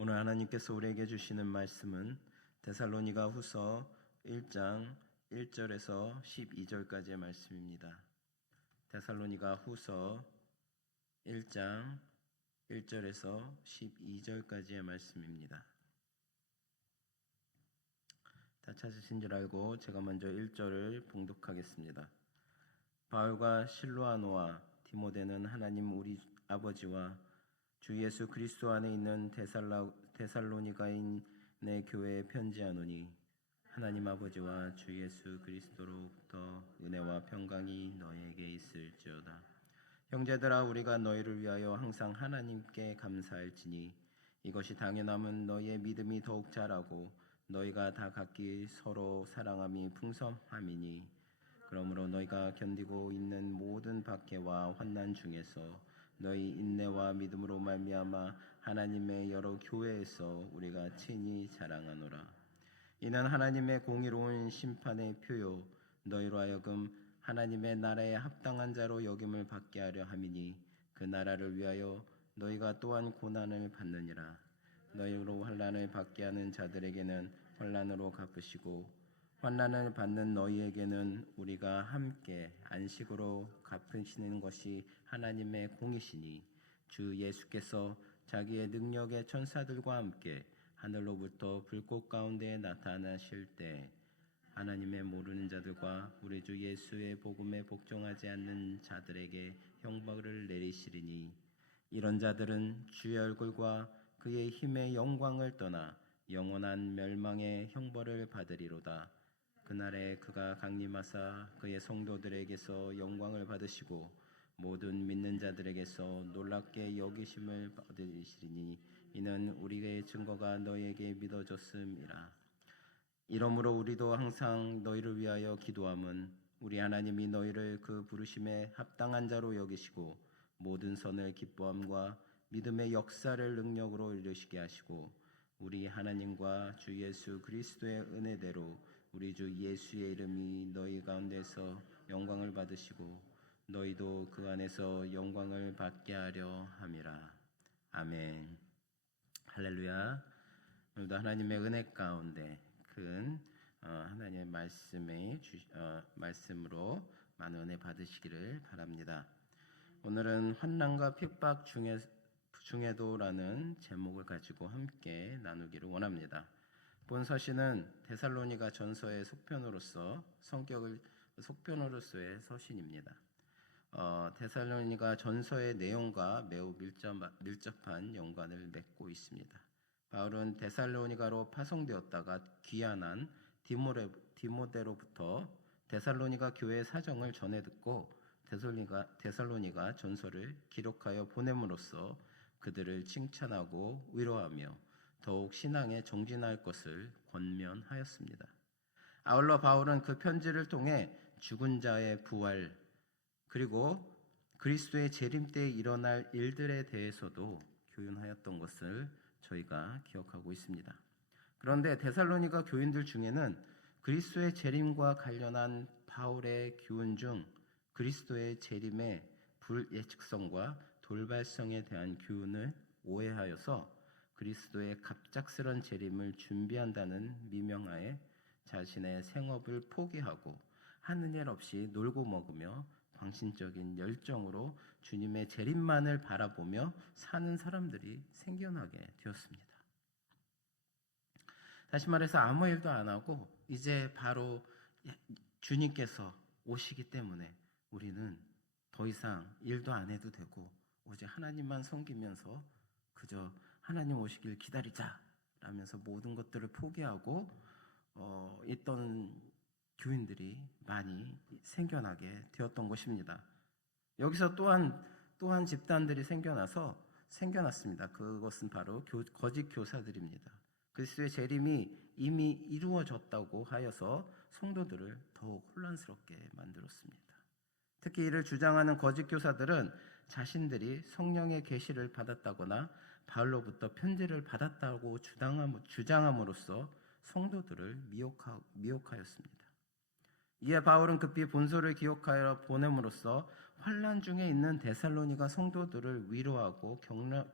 오늘 하나님께서 우리에게 주시는 말씀은 데살로니가 후서 1장 1절에서 12절까지의 말씀입니다. 데살로니가 후서 1장 1절에서 12절까지의 말씀입니다. 다 찾으신 줄 알고 제가 먼저 1절을 봉독하겠습니다. 바울과 실로아노와 디모데는 하나님 우리 아버지와 주 예수 그리스도 안에 있는 데살로니가인의 교회에 편지하노니 하나님 아버지와 주 예수 그리스도로부터 은혜와 평강이 너희에게 있을지어다. 형제들아, 우리가 너희를 위하여 항상 하나님께 감사할지니 이것이 당연함은 너희의 믿음이 더욱 자라고 너희가 다 각기 서로 사랑함이 풍성함이니 그러므로 너희가 견디고 있는 모든 박해와 환난 중에서 너희 인내와 믿음으로 말미암아 하나님의 여러 교회에서 우리가 친히 자랑하노라. 이는 하나님의 공의로운 심판의 표요 너희로 하여금 하나님의 나라에 합당한 자로 여김을 받게 하려 함이니 그 나라를 위하여 너희가 또한 고난을 받느니라. 너희로 환난을 받게 하는 자들에게는 환난으로 갚으시고 환난을 받는 너희에게는 우리가 함께 안식으로 갚으시는 것이 하나님의 공이시니 주 예수께서 자기의 능력의 천사들과 함께 하늘로부터 불꽃 가운데 나타나실 때 하나님의 모르는 자들과 우리 주 예수의 복음에 복종하지 않는 자들에게 형벌을 내리시리니 이런 자들은 주의 얼굴과 그의 힘의 영광을 떠나 영원한 멸망의 형벌을 받으리로다. 그날에 그가 강림하사 그의 성도들에게서 영광을 받으시고 모든 믿는 자들에게서 놀랍게 여기심을 받으시리니 이는 우리의 증거가 너희에게 믿어졌음이라. 이러므로 우리도 항상 너희를 위하여 기도함은 우리 하나님이 너희를 그 부르심에 합당한 자로 여기시고 모든 선을 기뻐함과 믿음의 역사를 능력으로 이루시게 하시고 우리 하나님과 주 예수 그리스도의 은혜대로 우리 주 예수의 이름이 너희 가운데서 영광을 받으시고 너희도 그 안에서 영광을 받게 하려 함이라. 아멘. 할렐루야. 오늘도 하나님의 은혜 가운데 큰 하나님의 말씀으로 많은 은혜 받으시기를 바랍니다. 오늘은 환난과 핍박 중에도라는 제목을 가지고 함께 나누기를 원합니다. 본 서신은 데살로니가 전서의 속편으로서의 서신입니다. 데살로니가 전서의 내용과 매우 밀접한 연관을 맺고 있습니다. 바울은 데살로니가로 파송되었다가 귀환한 디모데로부터 데살로니가 교회의 사정을 전해 듣고 데살로니가 전서를 기록하여 보냄으로써 그들을 칭찬하고 위로하며 더욱 신앙에 정진할 것을 권면하였습니다. 아울러 바울은 그 편지를 통해 죽은 자의 부활 그리고 그리스도의 재림 때 일어날 일들에 대해서도 교훈하였던 것을 저희가 기억하고 있습니다. 그런데 데살로니가 교인들 중에는 그리스도의 재림과 관련한 바울의 교훈 중 그리스도의 재림의 불예측성과 돌발성에 대한 교훈을 오해하여서 그리스도의 갑작스런 재림을 준비한다는 미명하에 자신의 생업을 포기하고 하는 일 없이 놀고 먹으며 광신적인 열정으로 주님의 재림만을 바라보며 사는 사람들이 생겨나게 되었습니다. 다시 말해서 아무 일도 안 하고 이제 바로 주님께서 오시기 때문에 우리는 더 이상 일도 안 해도 되고 오직 하나님만 섬기면서 그저 하나님 오시길 기다리자 라면서 모든 것들을 포기하고 있던 교인들이 많이 생겨나게 되었던 것입니다. 여기서 또한 집단들이 생겨났습니다. 그것은 바로 거짓 교사들입니다. 그리스도의 재림이 이미 이루어졌다고 하여서 성도들을 더욱 혼란스럽게 만들었습니다. 특히 이를 주장하는 거짓 교사들은 자신들이 성령의 계시를 받았다거나 바울로부터 편지를 받았다고 주장함으로써 성도들을 미혹하였습니다. 이에 바울은 급히 본소를 기록하여 보냄으로써 환난 중에 있는 데살로니가 성도들을 위로하고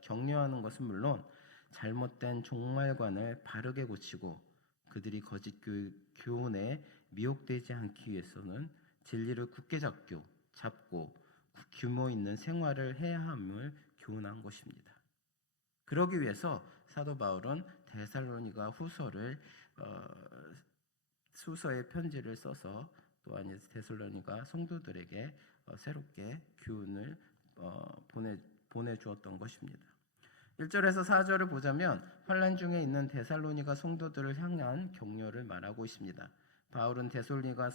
격려하는 것은 물론 잘못된 종말관을 바르게 고치고 그들이 거짓 교훈에 미혹되지 않기 위해서는 진리를 굳게 잡고 규모 있는 생활을 해야 함을 교훈한 것입니다. 그러기 위해서 사도 바울은 데살로니가 수서의 편지를 써서 또한 데살로니가 성도들에게 새롭게 교훈을 보내주었던 것입니다. 1절에서 4절을 보자면 환난 중에 있는 데살로니가 성도들을 향한 격려를 말하고 있습니다. 바울은 데살로니가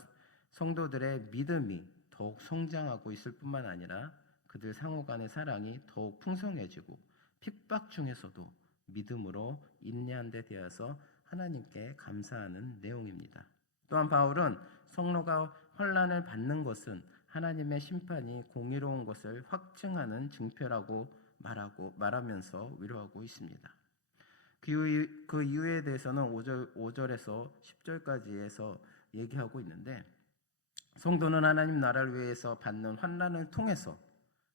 성도들의 믿음이 더욱 성장하고 있을 뿐만 아니라 그들 상호 간의 사랑이 더욱 풍성해지고 핍박 중에서도 믿음으로 인내한 데 대해서 하나님께 감사하는 내용입니다. 또한 바울은 성로가 환난을 받는 것은 하나님의 심판이 공의로운 것을 확증하는 증표라고 말하면서 위로하고 있습니다. 그 이유에 대해서는 5절에서 10절까지에서 얘기하고 있는데, 성도는 하나님 나라를 위해서 받는 환난을 통해서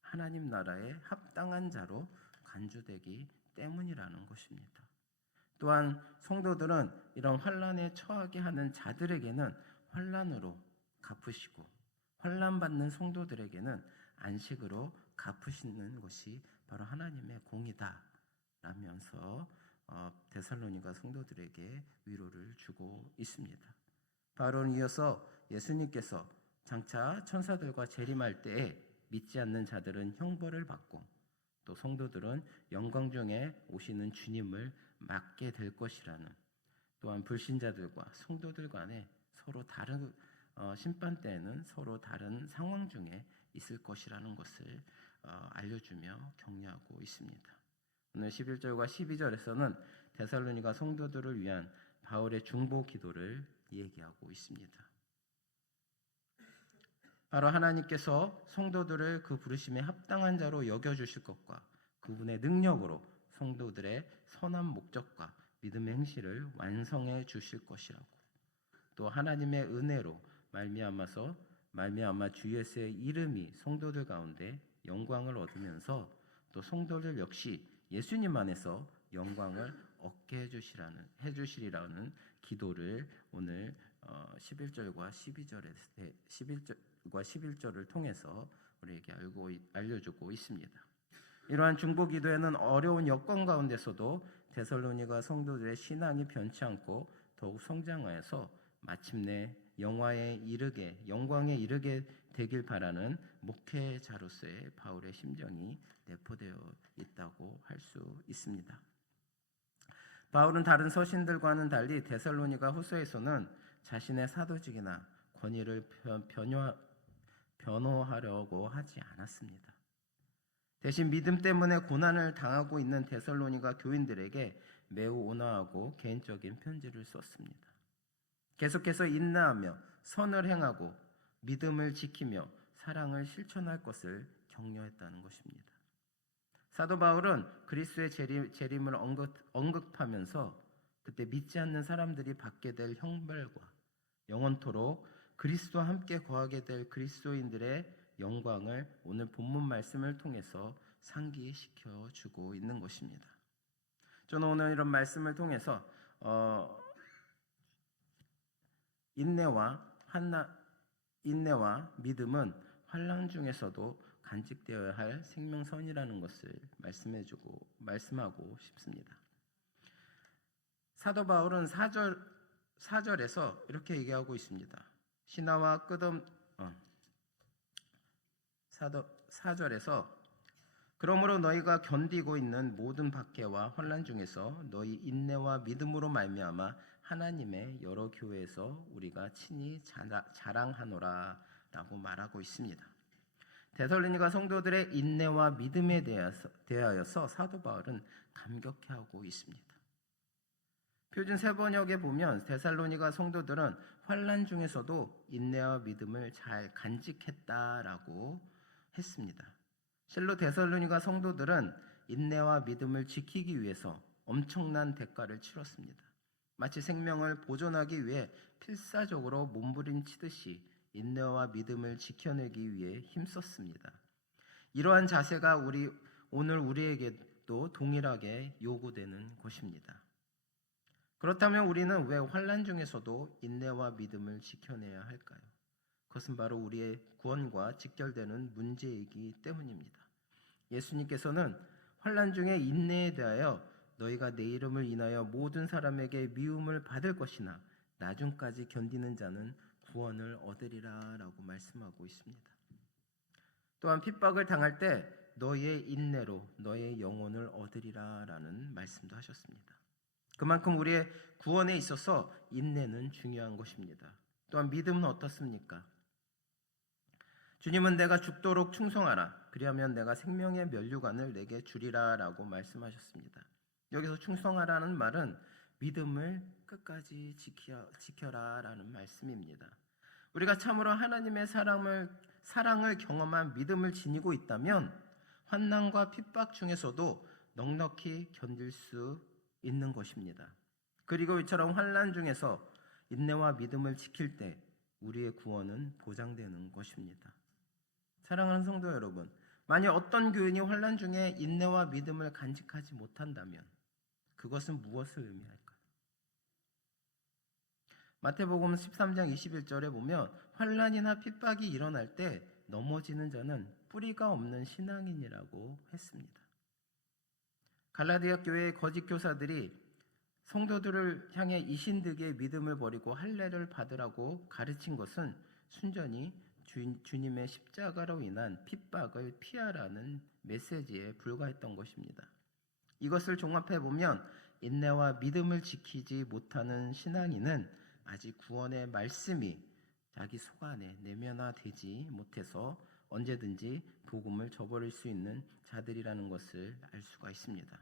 하나님 나라에 합당한 자로 간주되기 때문이라는 것입니다. 또한 성도들은 이런 환난에 처하게 하는 자들에게는 환난으로 갚으시고 환난 받는 성도들에게는 안식으로 갚으시는 것이 바로 하나님의 공이다 라면서 데살로니가 성도들에게 위로를 주고 있습니다. 바울은 이어서 예수님께서 장차 천사들과 재림할 때에 믿지 않는 자들은 형벌을 받고 또 성도들은 영광 중에 오시는 주님을 맞게 될 것이라는, 또한 불신자들과 성도들 간에 서로 다른 심판 때에는 서로 다른 상황 중에 있을 것이라는 것을 알려주며 격려하고 있습니다. 오늘 11절과 12절에서는 데살로니가 성도들을 위한 바울의 중보 기도를 얘기하고 있습니다. 바로 하나님께서 성도들을 그 부르심에 합당한 자로 여겨주실 것과 그분의 능력으로 성도들의 선한 목적과 믿음의 행실을 완성해 주실 것이라고, 또 하나님의 은혜로 말미암아 주 예수의 이름이 성도들 가운데 영광을 얻으면서 또 성도들 역시 예수님 안에서 영광을 얻게 해주시리라는 기도를 오늘 11절과 11절을 통해서 우리에게 알려주고 있습니다. 이러한 중보 기도에는 어려운 여건 가운데서도 데살로니가 성도들의 신앙이 변치 않고 더욱 성장하여서 마침내 영광에 이르게 되길 바라는 목회자로서의 바울의 심정이 내포되어 있다고 할 수 있습니다. 바울은 다른 서신들과는 달리 데살로니가 후서에서는 자신의 사도직이나 권위를 변호하려고 하지 않았습니다. 대신 믿음 때문에 고난을 당하고 있는 데살로니가 교인들에게 매우 온화하고 개인적인 편지를 썼습니다. 계속해서 인내하며 선을 행하고 믿음을 지키며 사랑을 실천할 것을 격려했다는 것입니다. 사도 바울은 그리스도의 재림을 언급하면서 그때 믿지 않는 사람들이 받게 될 형벌과 영원토록 그리스도와 함께 거하게 될 그리스도인들의 영광을 오늘 본문 말씀을 통해서 상기시켜 주고 있는 것입니다. 저는 오늘 이런 말씀을 통해서 인내와 믿음은 환난 중에서도 간직되어야 할 생명선이라는 것을 말씀하고 싶습니다. 사도 바울은 4절에서 이렇게 얘기하고 있습니다. 신화와 4절에서 그러므로 너희가 견디고 있는 모든 박해와 환난 중에서 너희 인내와 믿음으로 말미암아 하나님의 여러 교회에서 우리가 친히 자랑하노라 라고 말하고 있습니다. 데살로니가 성도들의 인내와 믿음에 대하여서 사도 바울은 감격해하고 있습니다. 표준 세번역에 보면 데살로니가 성도들은 환난 중에서도 인내와 믿음을 잘 간직했다라고 했습니다. 실로 데살로니가 성도들은 인내와 믿음을 지키기 위해서 엄청난 대가를 치렀습니다. 마치 생명을 보존하기 위해 필사적으로 몸부림치듯이 인내와 믿음을 지켜내기 위해 힘썼습니다. 이러한 자세가 오늘 우리에게 또 동일하게 요구되는 것입니다. 그렇다면 우리는 왜 환난 중에서도 인내와 믿음을 지켜내야 할까요? 그것은 바로 우리의 구원과 직결되는 문제이기 때문입니다. 예수님께서는 환난 중에 인내에 대하여 너희가 내 이름을 인하여 모든 사람에게 미움을 받을 것이나 나중까지 견디는 자는 구원을 얻으리라 라고 말씀하고 있습니다. 또한 핍박을 당할 때 너희의 인내로 너의 영혼을 얻으리라 라는 말씀도 하셨습니다. 그만큼 우리의 구원에 있어서 인내는 중요한 것입니다. 또한 믿음은 어떻습니까? 주님은 내가 죽도록 충성하라. 그리하면 내가 생명의 면류관을 내게 주리라 라고 말씀하셨습니다. 여기서 충성하라는 말은 믿음을 끝까지 지켜라 라는 말씀입니다. 우리가 참으로 하나님의 사랑을 경험한 믿음을 지니고 있다면 환난과 핍박 중에서도 넉넉히 견딜 수 있는 것입니다. 그리고 이처럼 환난 중에서 인내와 믿음을 지킬 때 우리의 구원은 보장되는 것입니다. 사랑하는 성도 여러분, 만약 어떤 교인이 환난 중에 인내와 믿음을 간직하지 못한다면 그것은 무엇을 의미할까요? 마태복음 13장 21절에 보면 환난이나 핍박이 일어날 때 넘어지는 자는 뿌리가 없는 신앙인이라고 했습니다. 갈라디아 교회의 거짓 교사들이 성도들을 향해 이신득의 믿음을 버리고 할례를 받으라고 가르친 것은 순전히 주님의 십자가로 인한 핍박을 피하라는 메시지에 불과했던 것입니다. 이것을 종합해 보면 인내와 믿음을 지키지 못하는 신앙인은 아직 구원의 말씀이 자기 속 안에 내면화되지 못해서 언제든지 복음을 저버릴 수 있는 자들이라는 것을 알 수가 있습니다.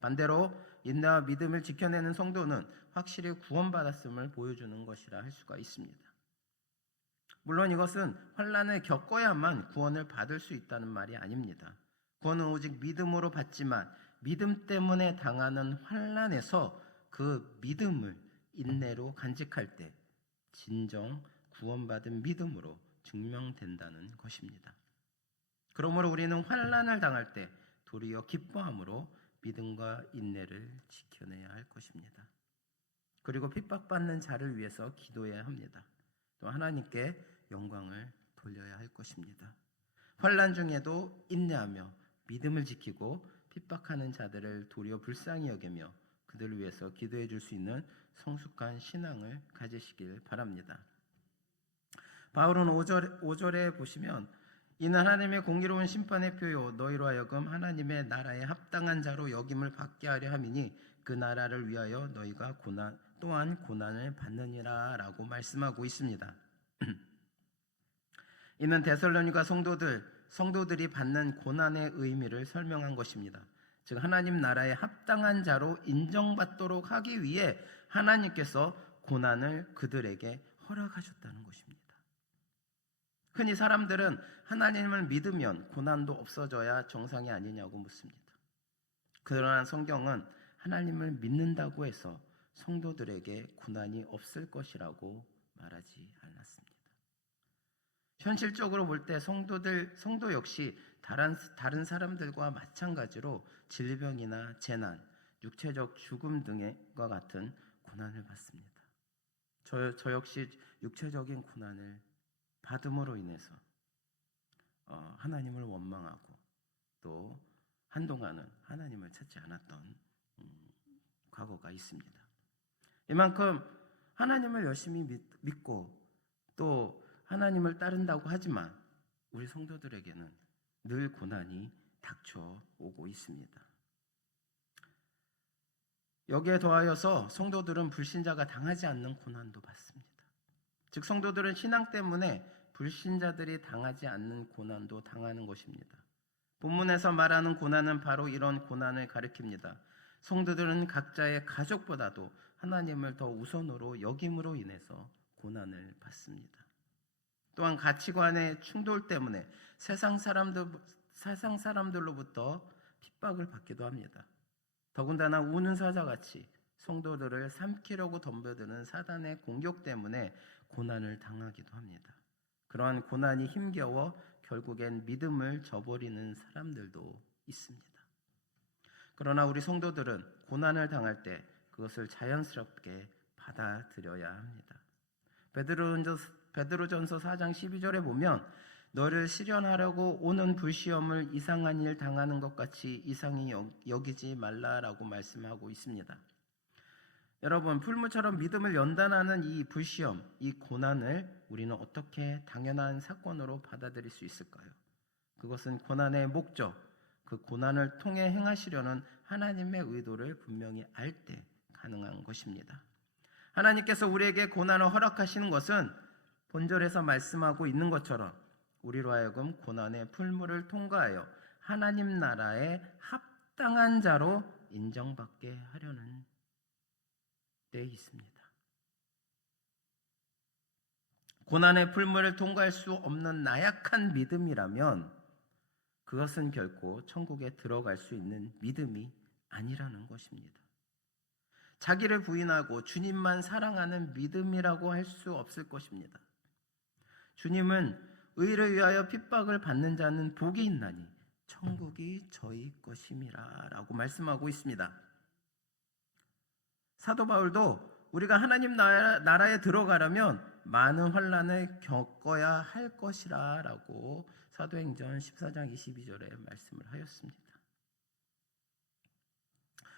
반대로 인내와 믿음을 지켜내는 성도는 확실히 구원받았음을 보여주는 것이라 할 수가 있습니다. 물론 이것은 환난을 겪어야만 구원을 받을 수 있다는 말이 아닙니다. 구원은 오직 믿음으로 받지만 믿음 때문에 당하는 환난에서 그 믿음을 인내로 간직할 때 진정 구원받은 믿음으로 증명된다는 것입니다. 그러므로 우리는 환난을 당할 때 도리어 기뻐함으로 믿음과 인내를 지켜내야 할 것입니다. 그리고 핍박받는 자를 위해서 기도해야 합니다. 또 하나님께 영광을 돌려야 할 것입니다. 환난 중에도 인내하며 믿음을 지키고 핍박하는 자들을 도리어 불쌍히 여기며 그들을 위해서 기도해 줄 수 있는 성숙한 신앙을 가지시길 바랍니다. 바울은 5절에 보시면 이는 하나님의 공의로운 심판의 표요 너희로 하여금 하나님의 나라에 합당한 자로 여김을 받게 하려 함이니 그 나라를 위하여 너희가 또한 고난을 받느니라 라고 말씀하고 있습니다. 이는 데살로니가 성도들이 받는 고난의 의미를 설명한 것입니다. 즉 하나님 나라에 합당한 자로 인정받도록 하기 위해 하나님께서 고난을 그들에게 허락하셨다는 것입니다. 흔히 사람들은 하나님을 믿으면 고난도 없어져야 정상이 아니냐고 묻습니다. 그러나 성경은 하나님을 믿는다고 해서 성도들에게 고난이 없을 것이라고 말하지 않았습니다. 현실적으로 볼 때 성도 역시 다른 사람들과 마찬가지로 질병이나 재난, 육체적 죽음 등과 같은 고난을 받습니다. 저 역시 육체적인 고난을 받음으로 인해서 하나님을 원망하고 또 한동안은 하나님을 찾지 않았던 과거가 있습니다. 이만큼 하나님을 열심히 믿고 또 하나님을 따른다고 하지만 우리 성도들에게는 늘 고난이 닥쳐오고 있습니다. 여기에 더하여서 성도들은 불신자가 당하지 않는 고난도 받습니다. 즉 성도들은 신앙 때문에 불신자들이 당하지 않는 고난도 당하는 것입니다. 본문에서 말하는 고난은 바로 이런 고난을 가리킵니다. 성도들은 각자의 가족보다도 하나님을 더 우선으로 여김으로 인해서 고난을 받습니다. 또한 가치관의 충돌 때문에 세상 사람들로부터 핍박을 받기도 합니다. 더군다나 우는 사자같이 성도들을 삼키려고 덤벼드는 사단의 공격 때문에 고난을 당하기도 합니다. 그러한 고난이 힘겨워 결국엔 믿음을 저버리는 사람들도 있습니다. 그러나 우리 성도들은 고난을 당할 때 그것을 자연스럽게 받아들여야 합니다. 베드로전서 4장 12절에 보면 너를 시련하려고 오는 불시험을 이상한 일 당하는 것 같이 이상히 여기지 말라라고 말씀하고 있습니다. 여러분, 풀무처럼 믿음을 연단하는 이 불시험, 이 고난을 우리는 어떻게 당연한 사건으로 받아들일 수 있을까요? 그것은 고난의 목적, 그 고난을 통해 행하시려는 하나님의 의도를 분명히 알 때 가능한 것입니다. 하나님께서 우리에게 고난을 허락하시는 것은 본절에서 말씀하고 있는 것처럼 우리로 하여금 고난의 풀무를 통과하여 하나님 나라의 합당한 자로 인정받게 하려는 때 있습니다. 고난의 풀무를 통과할 수 없는 나약한 믿음이라면 그것은 결코 천국에 들어갈 수 있는 믿음이 아니라는 것입니다. 자기를 부인하고 주님만 사랑하는 믿음이라고 할 수 없을 것입니다. 주님은 의를 위하여 핍박을 받는 자는 복이 있나니 천국이 저희 것임이라 라고 말씀하고 있습니다. 사도 바울도 우리가 하나님 나라에 들어가려면 많은 환난을 겪어야 할 것이라 라고 사도행전 14장 22절에 말씀을 하였습니다.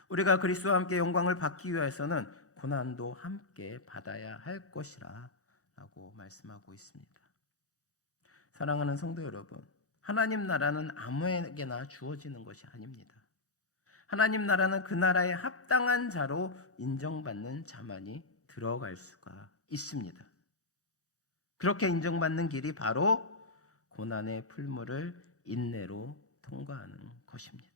우리가 그리스도와 함께 영광을 받기 위해서는 고난도 함께 받아야 할 것이라 라고 말씀하고 있습니다. 사랑하는 성도 여러분, 하나님 나라는 아무에게나 주어지는 것이 아닙니다. 하나님 나라는 그 나라의 합당한 자로 인정받는 자만이 들어갈 수가 있습니다. 그렇게 인정받는 길이 바로 고난의 풀무를 인내로 통과하는 것입니다.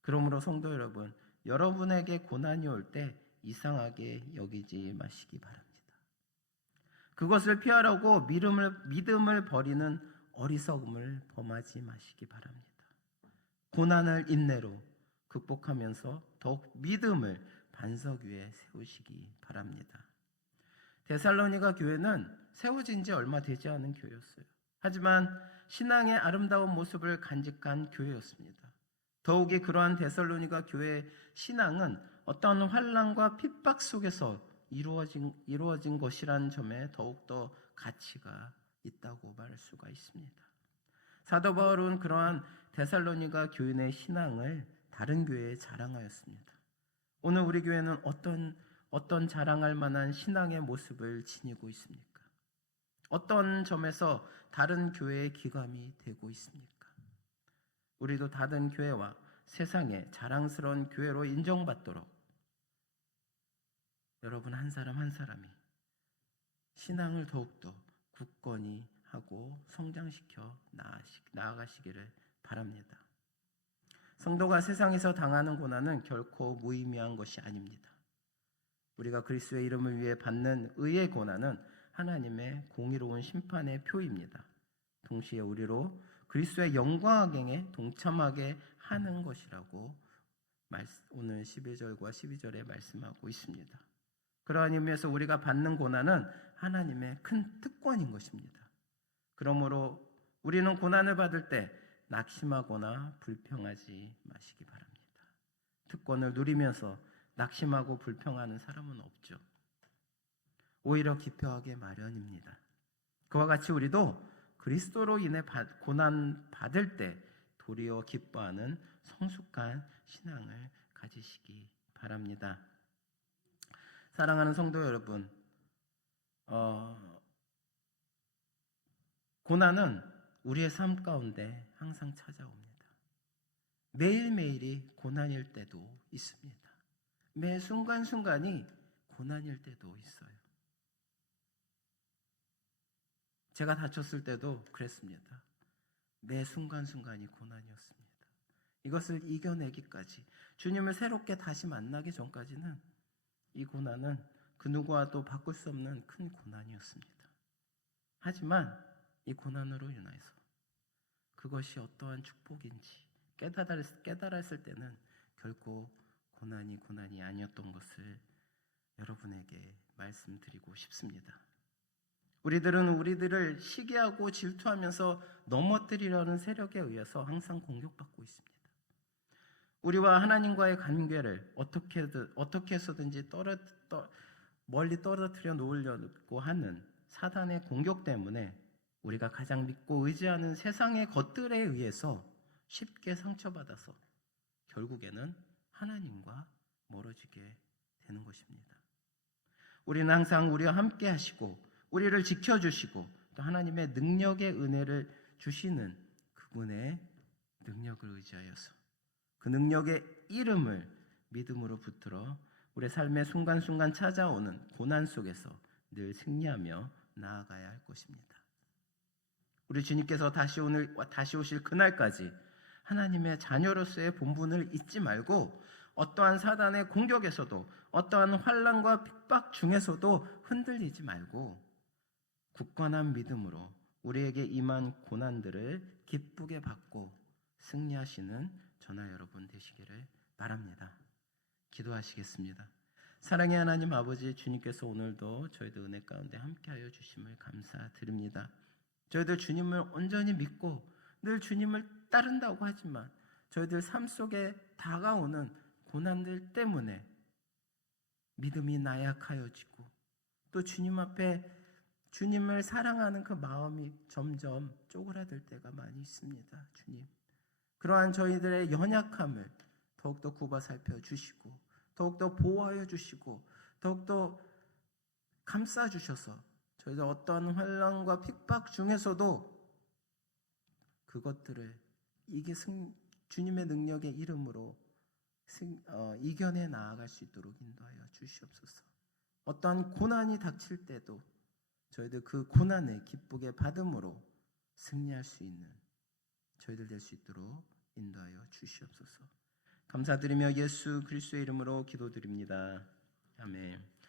그러므로 성도 여러분, 여러분에게 고난이 올 때 이상하게 여기지 마시기 바랍니다. 그것을 피하려고 믿음을 버리는 어리석음을 범하지 마시기 바랍니다. 고난을 인내로 극복하면서 더욱 믿음을 반석 위에 세우시기 바랍니다. 데살로니가 교회는 세워진 지 얼마 되지 않은 교회였어요. 하지만 신앙의 아름다운 모습을 간직한 교회였습니다. 더욱이 그러한 데살로니가 교회의 신앙은 어떤 환난과 핍박 속에서 이루어진 것이라는 점에 더욱더 가치가 있다고 말할 수가 있습니다. 사도 바울은 그러한 데살로니가 교인의 신앙을 다른 교회에 자랑하였습니다. 오늘 우리 교회는 어떤 자랑할 만한 신앙의 모습을 지니고 있습니까? 어떤 점에서 다른 교회의 기감이 되고 있습니까? 우리도 다른 교회와 세상의 자랑스러운 교회로 인정받도록 여러분 한 사람 한 사람이 신앙을 더욱더 굳건히 하고 성장시켜 나아가시기를 바랍니다. 성도가 세상에서 당하는 고난은 결코 무의미한 것이 아닙니다. 우리가 그리스도의 이름을 위해 받는 의의 고난은 하나님의 공의로운 심판의 표입니다. 동시에 우리로 그리스도의 영광행에 동참하게 하는 것이라고 오늘 11절과 12절에 말씀하고 있습니다. 그러한 의미에서 우리가 받는 고난은 하나님의 큰 특권인 것입니다. 그러므로 우리는 고난을 받을 때 낙심하거나 불평하지 마시기 바랍니다. 특권을 누리면서 낙심하고 불평하는 사람은 없죠. 오히려 기뻐하게 마련입니다. 그와 같이 우리도 그리스도로 인해 고난 받을 때 도리어 기뻐하는 성숙한 신앙을 가지시기 바랍니다. 사랑하는 성도 여러분, 고난은 우리의 삶 가운데 항상 찾아옵니다. 매일매일이 고난일 때도 있습니다. 매 순간순간이 고난일 때도 있어요. 제가 다쳤을 때도 그랬습니다. 매 순간순간이 고난이었습니다. 이것을 이겨내기까지, 주님을 새롭게 다시 만나기 전까지는 이 고난은 그 누구와도 바꿀 수 없는 큰 고난이었습니다. 하지만 이 고난으로 인해서 그것이 어떠한 축복인지 깨달았을 때는 결코 고난이 아니었던 것을 여러분에게 말씀드리고 싶습니다. 우리들은 우리들을 시기하고 질투하면서 넘어뜨리려는 세력에 의해서 항상 공격받고 있습니다. 우리와 하나님과의 관계를 어떻게 해서든지 멀리 떨어뜨려 놓으려고 하는 사단의 공격 때문에 우리가 가장 믿고 의지하는 세상의 것들에 의해서 쉽게 상처받아서 결국에는 하나님과 멀어지게 되는 것입니다. 우리는 항상 우리와 함께 하시고 우리를 지켜주시고 또 하나님의 능력의 은혜를 주시는 그분의 능력을 의지하여서 그 능력의 이름을 믿음으로 붙들어 우리의 삶의 순간순간 찾아오는 고난 속에서 늘 승리하며 나아가야 할 것입니다. 우리 주님께서 다시 오실 그날까지 하나님의 자녀로서의 본분을 잊지 말고 어떠한 사단의 공격에서도 어떠한 환난과 핍박 중에서도 흔들리지 말고 굳건한 믿음으로 우리에게 임한 고난들을 기쁘게 받고 승리하시는 저나 여러분 되시기를 바랍니다. 기도하시겠습니다. 사랑의 하나님 아버지, 주님께서 오늘도 저희들 은혜 가운데 함께하여 주심을 감사드립니다. 저희들 주님을 온전히 믿고 늘 주님을 따른다고 하지만 저희들 삶 속에 다가오는 고난들 때문에 믿음이 나약하여지고 또 주님 앞에 주님을 사랑하는 그 마음이 점점 쪼그라들 때가 많이 있습니다. 주님, 그러한 저희들의 연약함을 더욱더 굽어 살펴주시고 더욱더 보호하여 주시고 더욱더 감싸주셔서 저희들 어떠한 환난과 핍박 중에서도 그것들을 주님의 능력의 이름으로 이겨내 나아갈 수 있도록 인도하여 주시옵소서. 어떠한 고난이 닥칠 때도 저희들 그 고난을 기쁘게 받음으로 승리할 수 있는 저희들 될 수 있도록 인도하여 주시옵소서. 감사드리며 예수 그리스도의 이름으로 기도드립니다. 아멘.